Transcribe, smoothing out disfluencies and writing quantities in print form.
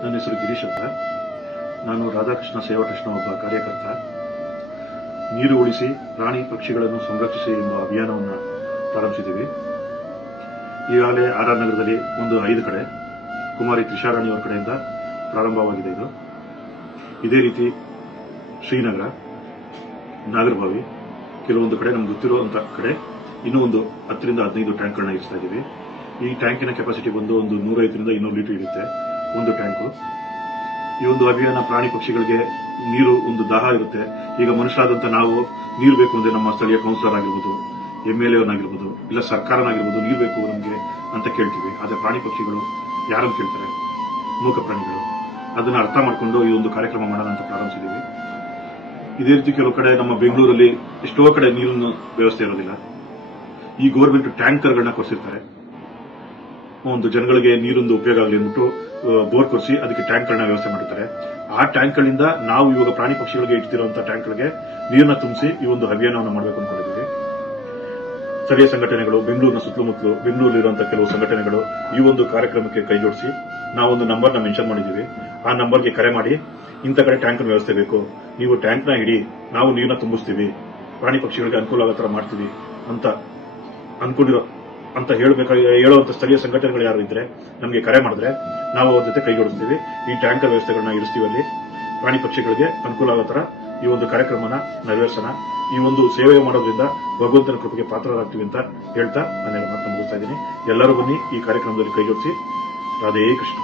ನನ್ನ ಹೆಸರು ಗಿರೀಶ್ ಅಂತ. ನಾನು ರಾಧಾಕೃಷ್ಣ ಸೇವಾ ಟ್ರಸ್ಟ್ನ ಒಬ್ಬ ಕಾರ್ಯಕರ್ತ. ನೀರು ಉಳಿಸಿ ಪ್ರಾಣಿ ಪಕ್ಷಿಗಳನ್ನು ಸಂರಕ್ಷಿಸಿ ಎಂಬ ಅಭಿಯಾನವನ್ನು ಪ್ರಾರಂಭಿಸಿದ್ದೀವಿ. ಈಗಾಗಲೇ ಆರ್ ನಗರದಲ್ಲಿ ಒಂದು 5 ಕಡೆ, ಕುಮಾರಿ ತ್ರಿಷಾರಾಣಿ ಅವರ ಕಡೆಯಿಂದ ಪ್ರಾರಂಭವಾಗಿದೆ. ಇದೇ ರೀತಿ ಶ್ರೀನಗರ, ನಾಗರಬಾವಿ, ಕೆಲವೊಂದು ಕಡೆ ನಮ್ಗೆ ಗೊತ್ತಿರುವಂತಹ ಕಡೆ ಇನ್ನೂ ಒಂದು 10 ರಿಂದ 15 ಟ್ಯಾಂಕ್ಗಳನ್ನ ಇರಿಸ್ತಾ ಇದ್ದೀವಿ. ಈ ಟ್ಯಾಂಕಿನ ಕೆಪಾಸಿಟಿ ಬಂದು ಒಂದು 150 ರಿಂದ 200 ಲೀಟರ್ ಇರುತ್ತೆ ಒಂದು ಟ್ಯಾಂಕು. ಈ ಒಂದು ಅಭಿಯಾನ ಪ್ರಾಣಿ ಪಕ್ಷಿಗಳಿಗೆ ನೀರು ಒಂದು ದಾಹ ಇರುತ್ತೆ. ಈಗ ಮನುಷ್ಯರಾದಂತ ನಾವು ನೀರು ಬೇಕು ಅಂದ್ರೆ ನಮ್ಮ ಸ್ಥಳೀಯ ಕೌನ್ಸಿಲರ್ ಆಗಿರ್ಬೋದು, MLA ಅವನಾಗಿರ್ಬೋದು, ಇಲ್ಲ ಸರ್ಕಾರನಾಗಿರ್ಬೋದು, ನೀರು ಬೇಕು ನಮಗೆ ಅಂತ ಕೇಳ್ತೀವಿ. ಆದ್ರೆ ಪ್ರಾಣಿ ಪಕ್ಷಿಗಳು ಯಾರನ್ನು ಕೇಳ್ತಾರೆ? ಮೂಕ ಪ್ರಾಣಿಗಳು. ಅದನ್ನ ಅರ್ಥ ಮಾಡಿಕೊಂಡು ಈ ಒಂದು ಕಾರ್ಯಕ್ರಮ ಮಾಡೋಣ ಅಂತ ಪ್ರಾರಂಭಿಸಿದ್ದೀವಿ. ಇದೇ ರೀತಿ ಕೆಲವು ಕಡೆ ನಮ್ಮ ಬೆಂಗಳೂರಲ್ಲಿ ಎಷ್ಟೋ ಕಡೆ ನೀರಿನ ವ್ಯವಸ್ಥೆ ಇರೋದಿಲ್ಲ. ಈ ಗೌರ್ಮೆಂಟ್ ಟ್ಯಾಂಕರ್ಗಳನ್ನ ಕೊಡಿಸಿರ್ತಾರೆ. ಒಂದು ಜನಗಳಿಗೆ ನೀರೊಂದು ಉಪಯೋಗ ಆಗಲಿ ಅಂದ್ಬಿಟ್ಟು ಬೋರ್ ಕೊಡಿಸಿ ಅದಕ್ಕೆ ಟ್ಯಾಂಕ್ಗಳನ್ನ ವ್ಯವಸ್ಥೆ ಮಾಡಿರ್ತಾರೆ. ಆ ಟ್ಯಾಂಕ್ಗಳಿಂದ ನಾವು ಇವಾಗ ಪ್ರಾಣಿ ಪಕ್ಷಿಗಳಿಗೆ ಇಟ್ಟಿರುವಂತಹ ಟ್ಯಾಂಕ್ಗಳಿಗೆ ನೀರನ್ನ ತುಂಬಿಸಿ ಈ ಒಂದು ಅಭಿಯಾನವನ್ನು ಮಾಡಬೇಕು ಅನ್ಕೊಂಡಿದ್ದೀವಿ. ಸ್ಥಳೀಯ ಸಂಘಟನೆಗಳು, ಬೆಂಗಳೂರಿನ ಸುತ್ತಮುತ್ತಲು ಬೆಂಗಳೂರಿರುವಂತಹ ಕೆಲವು ಸಂಘಟನೆಗಳು ಈ ಒಂದು ಕಾರ್ಯಕ್ರಮಕ್ಕೆ ಕೈ ಜೋಡಿಸಿ ನಾವೊಂದು ನಂಬರ್ನ ಮೆನ್ಷನ್ ಮಾಡಿದ್ದೀವಿ. ಆ ನಂಬರ್ಗೆ ಕರೆ ಮಾಡಿ, ಇಂಥ ಕಡೆ ಟ್ಯಾಂಕ್ ವ್ಯವಸ್ಥೆ ಬೇಕು, ನೀವು ಟ್ಯಾಂಕ್ನ ಇಡಿ, ನಾವು ನೀರನ್ನ ತುಂಬಿಸ್ತೀವಿ, ಪ್ರಾಣಿ ಪಕ್ಷಿಗಳಿಗೆ ಅನುಕೂಲ ಆಗೋ ತರ ಮಾಡ್ತೀವಿ ಅಂತ ಅನ್ಕೊಂಡಿರೋ ಅಂತ ಹೇಳುವಂತ ಸ್ಥಳೀಯ ಸಂಘಟನೆಗಳು ಯಾರು ಇದ್ರೆ ನಮಗೆ ಕರೆ ಮಾಡಿದ್ರೆ ನಾವು ಅವ್ರ ಜೊತೆ ಕೈ ಜೋಡಿಸ್ತೀವಿ. ಈ ಟ್ಯಾಂಕರ್ ವ್ಯವಸ್ಥೆಗಳನ್ನ ಇರಿಸ್ತೀವಿ. ಅಲ್ಲಿ ಪ್ರಾಣಿ ಪಕ್ಷಿಗಳಿಗೆ ಅನುಕೂಲ ಆಗೋ ತರ ಈ ಒಂದು ಕಾರ್ಯಕ್ರಮನ ನೆರವೇರಿಸೋಣ. ಈ ಒಂದು ಸೇವೆ ಮಾಡೋದ್ರಿಂದ ಭಗವಂತನ ಕೃಪೆಗೆ ಪಾತ್ರರಾಗ್ತೀವಿ ಅಂತ ಹೇಳ್ತಾ ನಾನು ಮಾತನ್ನು ಮುಗಿಸ್ತಾ ಇದ್ದೀನಿ. ಎಲ್ಲರೂ ಬನ್ನಿ ಈ ಕಾರ್ಯಕ್ರಮದಲ್ಲಿ ಕೈ ಜೋಡಿಸಿ. ರಾಧೇ ಕೃಷ್ಣ.